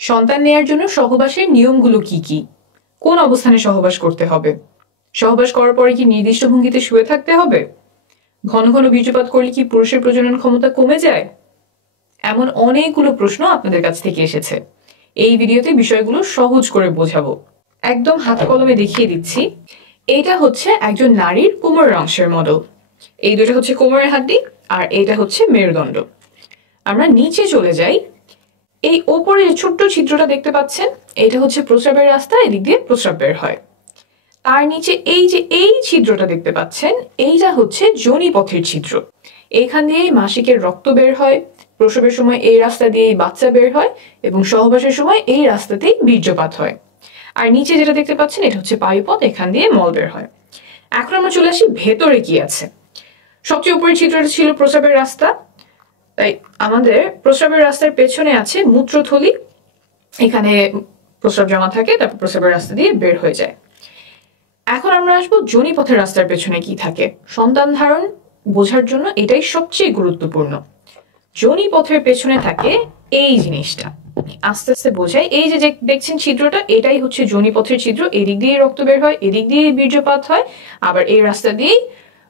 সন্তান নেয়ার জন্য সহবাসের নিয়মগুলো কি কি? কোন অবস্থানে সহবাস করতে হবে? সহবাস করার পরে কি নির্দিষ্ট ভঙ্গিতে শুয়ে থাকতে হবে? ঘন ঘন বীর্যপাত করলে কি পুরুষের প্রজনন ক্ষমতা কমে যায়? এমন অনেকগুলো প্রশ্ন আপনাদের কাছ থেকে এসেছে। এই ভিডিওতে বিষয়গুলো সহজ করে বোঝাবো। একদম হাতে কলমে দেখিয়ে দিচ্ছি। এইটা হচ্ছে একজন নারীর কোমরের অংশের মডেল। এই দুটো হচ্ছে কোমরের হাড্ডি আর এটা হচ্ছে মেরুদণ্ড। আমরা নিচে চলে যাই। এই ওপরে ছোট্ট ছিদ্রটা দেখতে পাচ্ছেন, এটা হচ্ছে প্রস্রাবের রাস্তা, এদিক দিয়ে প্রস্রাব বের হয়। তার নিচে এই যে এই ছিদ্রটা দেখতে পাচ্ছেন, এইটা হচ্ছে যোনিপথের ছিদ্র। এখান দিয়ে মাসিকের রক্ত বের হয়, প্রসবের সময় এই রাস্তা দিয়েই বাচ্চা বের হয় এবং সহবাসের সময় এই রাস্তাতেই বীর্যপাত হয়। আর নিচে যেটা দেখতে পাচ্ছেন এটা হচ্ছে পায়ুপথ, এখান দিয়ে মল বের হয়। এখন আমরা চলে আসি ভেতরে কি আছে। সবচেয়ে উপরের ছিদ্রটা ছিল প্রস্রাবের রাস্তা, তাই আমাদের প্রস্রাবের রাস্তার পেছনে আছে মূত্রথলি। এখানে প্রস্রাব জমা থাকে, তারপর প্রস্রাবের রাস্তা দিয়ে বের হয়ে যায়। এখন আমরা আসবো যোনিপথের রাস্তার পেছনে কি থাকে। সন্তান ধারণ বোঝার জন্য এটাই সবচেয়ে গুরুত্বপূর্ণ। যোনিপথের পেছনে থাকে এই জিনিসটা, আস্তে আস্তে বোঝাই। এই যে দেখছেন ছিদ্রটা, এটাই হচ্ছে যোনিপথের ছিদ্র। এদিক দিয়ে রক্ত বের হয়, এদিক দিয়ে বীর্যপাত হয়, আবার এই রাস্তা দিয়েই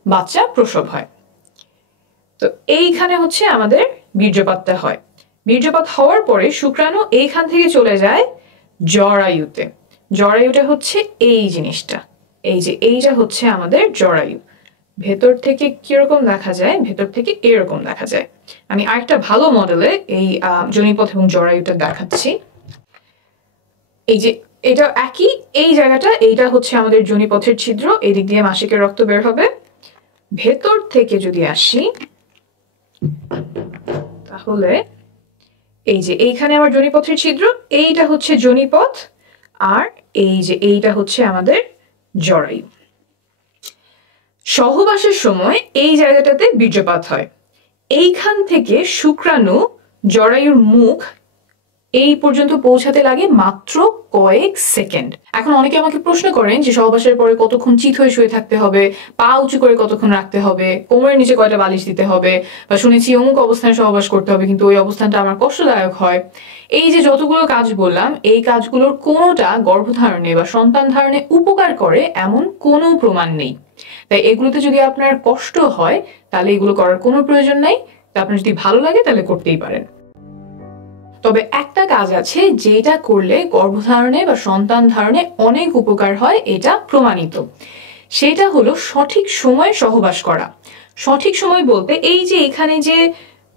বাচ্চা প্রসব হয়। তো এইখানে হচ্ছে আমাদের বীর্যপাতটা হয়। বীর্যপাত হওয়ার পরে শুক্রাণু এইখান থেকে চলে যায় জরায়ুতে। জরায়ুটা হচ্ছে এই জিনিসটা, এই যে এইটা হচ্ছে আমাদের জরায়ু। ভেতর থেকে কিরকম দেখা যায়? ভেতর থেকে এরকম দেখা যায়। আমি আরেকটা ভালো মডেলে এই যোনিপথ এবং জরায়ুটা দেখাচ্ছি। এই যে এটা একই, এই জায়গাটা, এইটা হচ্ছে আমাদের যোনিপথের ছিদ্র, এদিক দিয়ে মাসিকের রক্ত বের হবে। ভেতর থেকে যদি আসি তাহলে এই যে এইখানে আমার যোনিপথের ছিদ্র, এইটা হচ্ছে যোনিপথ, আর এই যে এইটা হচ্ছে আমাদের জরায়ু। সহবাসের সময় এই জায়গাটাতে বীর্যপাত হয়। এইখান থেকে শুক্রাণু জরায়ুর মুখ এই পর্যন্ত পৌঁছাতে লাগে মাত্র কয়েক সেকেন্ড। এখন অনেকে আমাকে প্রশ্ন করেন যে সহবাসের পরে কতক্ষণ চিত হয়ে শুয়ে থাকতে হবে, পা উঁচু করে কতক্ষণ রাখতে হবে, কোমরের নিচে কয়টা বালিশ দিতে হবে, বা শুনেছি অমুক অবস্থানে সহবাস করতে হবে কিন্তু ওই অবস্থানটা আমার কষ্টদায়ক হয়। এই যে যতগুলো কাজ বললাম, এই কাজগুলোর কোনোটা গর্ভধারণে বা সন্তান ধারণে উপকার করে এমন কোনো প্রমাণ নেই। তাই এগুলোতে যদি আপনার কষ্ট হয় তাহলে এগুলো করার কোনো প্রয়োজন নাই। তা আপনার যদি ভালো লাগে তাহলে করতেই পারেন। তবে একটা কাজ আছে যেটা করলে গর্ভধারণে বা সন্তান ধারণে অনেক উপকার হয়, এটা প্রমাণিত। সেটা হলো সঠিক সময়ে সহবাস করা। সঠিক সময় বলতে এই যে এখানে যে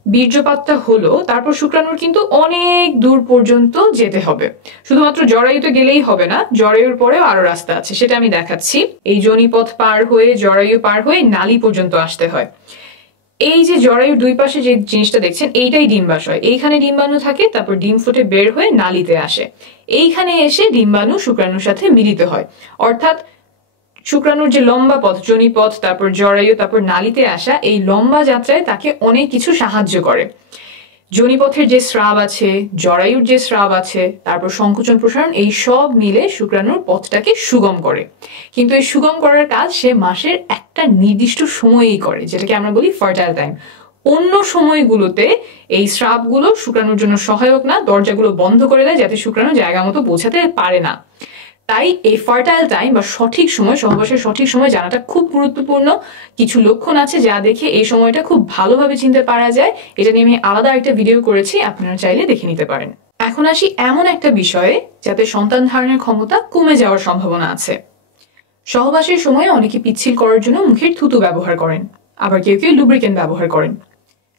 বীর্যপাতটা হলো, তারপর শুক্রাণুর কিন্তু অনেক দূর পর্যন্ত যেতে হবে। শুধুমাত্র জরায়ুতে গেলেই হবে না, জরায়ুর পরেও আরো রাস্তা আছে, সেটা আমি দেখাচ্ছি। এই যোনিপথ পার হয়ে জরায়ু পার হয়ে নালী পর্যন্ত আসতে হয়। এই যে জরায়ুর দুই পাশে যে জিনিসটা দেখছেন, এইটাই ডিম্বাশয়। এইখানে ডিম্বাণু থাকে, তারপর ডিম ফুটে বের হয়ে নালীতে আসে। এইখানে এসে ডিম্বাণু শুক্রাণুর সাথে মিলিত হয়। অর্থাৎ শুক্রাণুর যে লম্বা পথ, যোনিপথ, তারপর জরায়ু, তারপর নালীতে আসা, এই লম্বা যাত্রায় তাকে অনেক কিছু সাহায্য করে। যোনিপথের যে স্রাব আছে, জরায়ুর যে স্রাব আছে, তারপর সংকোচন প্রসারণ, এই সব মিলে শুক্রাণুর পথটাকে সুগম করে। কিন্তু এই সুগম করার কাজ সে মাসের একটা নির্দিষ্ট সময়েই করে, যেটাকে আমরা বলি ফার্টাইল টাইম। অন্য সময়গুলোতে এই স্রাবগুলো শুক্রাণুর জন্য সহায়ক না, দরজাগুলো বন্ধ করে দেয় যাতে শুক্রাণু জায়গা মতো পৌঁছাতে পারে না। তাই এই ফার্টাইল টাইম বা সঠিক সময়, সহবাসের সঠিক সময় জানাটা খুব গুরুত্বপূর্ণ। কিছু লক্ষণ আছে যা দেখে এই সময়টা খুব ভালোভাবে চিনতে পারা যায়। এটা নিয়ে আমি আলাদা একটা ভিডিও করেছি, আপনারা চাইলে দেখে নিতে পারেন। এখন আসি এমন একটা বিষয়ে যাতে সন্তান ধারণের ক্ষমতা কমে যাওয়ার সম্ভাবনা আছে। সহবাসের সময় অনেকে পিচ্ছিল করার জন্য মুখের থুতু ব্যবহার করেন, আবার কেউ কেউ লুব্রিকেন্ট ব্যবহার করেন।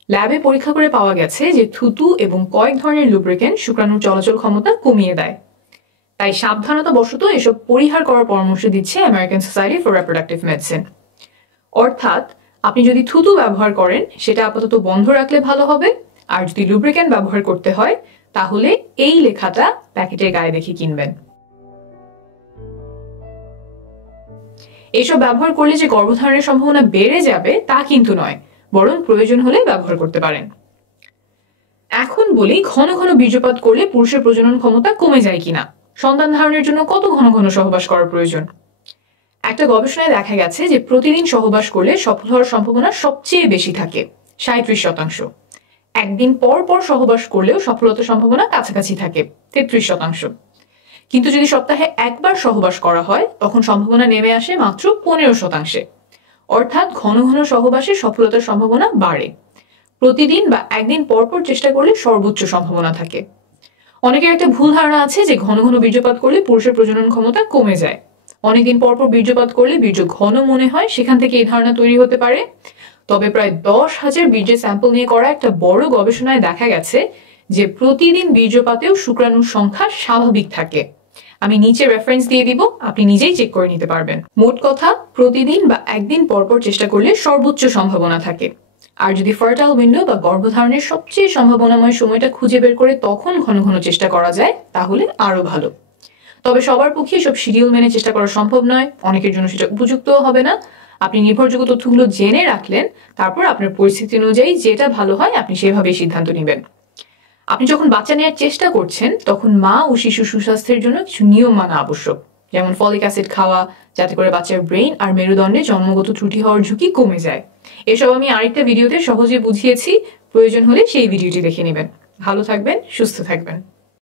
ল্যাবে পরীক্ষা করে পাওয়া গেছে যে থুতু এবং কয়েক ধরনের লুব্রিকেন্ট শুক্রাণুর চলাচল ক্ষমতা কমিয়ে দেয়। তাই সাবধানতা বশত এসব পরিহার করার পরামর্শ দিচ্ছে American society for reproductive medicine. অর্থাৎ আপনি যদি থুতু ব্যবহার করেন সেটা আপাতত বন্ধ রাখলে ভালো হবে, আর যদি লুব্রিকেন্ট ব্যবহার করতে হয় তাহলে এই লেখাটা প্যাকেটের গায়ে দেখে কিনবেন। এসব ব্যবহার করলে যে গর্ভধারণের সম্ভাবনা বেড়ে যাবে তা কিন্তু নয়, বরং প্রয়োজন হলে ব্যবহার করতে পারেন। এখন বলি, ঘন ঘন বীর্যপাত করলে পুরুষের প্রজনন ক্ষমতা কমে যায় কিনা, সন্তান ধারণের জন্য কত ঘন ঘন সহবাস করার প্রয়োজন। একটা গবেষণায় দেখা গেছে যে প্রতিদিন সহবাস করলে সফল হওয়ার সম্ভাবনা সবচেয়ে বেশি থাকে, 37%। একদিন পর পর সহবাস করলেও সফলতার সম্ভাবনা কাছাকাছি থাকে 33%। কিন্তু যদি সপ্তাহে একবার সহবাস করা হয় তখন সম্ভাবনা নেমে আসে মাত্র 15%। অর্থাৎ ঘন ঘন সহবাসে সফলতার সম্ভাবনা বাড়ে। প্রতিদিন বা একদিন পর পর চেষ্টা করলে সর্বোচ্চ সম্ভাবনা থাকে। অনেকের একটা ভুল ধারণা আছে যে ঘন ঘন বীর্যপাত করলে পুরুষের প্রজনন ক্ষমতা কমে যায়। অনেকদিন পর পর বীর্যপাত করলে বীর্য ঘন মনে হয়, সেখান থেকে এই ধারণা তৈরি হতে পারে। তবে প্রায় 10,000 বীর্যের স্যাম্পল নিয়ে করা একটা বড় গবেষণায় দেখা গেছে যে প্রতিদিন বীর্যপাতেও শুক্রাণুর সংখ্যা স্বাভাবিক থাকে। আমি নিচে রেফারেন্স দিয়ে দিব, আপনি নিজেই চেক করে নিতে পারবেন। মোট কথা, প্রতিদিন বা একদিন পর পর চেষ্টা করলে সর্বোচ্চ সম্ভাবনা থাকে। আর যদি ফার্টাইল উইন্ডো বা গর্ভধারণের সবচেয়ে সম্ভাবনাময় সময়টা খুঁজে বের করে তখন ঘন ঘন চেষ্টা করা যায় তাহলে আরো ভালো। তবে সবার পক্ষে সব শিডিউল মেনে চেষ্টা করা সম্ভব নয়, অনেকের জন্য সেটা উপযুক্তও হবে না। আপনি নির্ভরযোগ্য তথ্যগুলো জেনে রাখলেন, তারপর আপনার পরিস্থিতি অনুযায়ী যেটা ভালো হয় আপনি সেভাবেই সিদ্ধান্ত নেবেন। আপনি যখন বাচ্চা নেওয়ার চেষ্টা করছেন তখন মা ও শিশু সুস্বাস্থ্যের জন্য কিছু নিয়ম মানা আবশ্যক, যেমন ফলিক অ্যাসিড খাওয়া, যাতে করে বাচ্চার ব্রেইন আর মেরুদণ্ডে জন্মগত ত্রুটি হওয়ার ঝুঁকি কমে যায়। এসব আমি আরেকটা ভিডিওতে সহজে বুঝিয়েছি, প্রয়োজন হলে সেই ভিডিওটি দেখে নেবেন। ভালো থাকবেন, সুস্থ থাকবেন।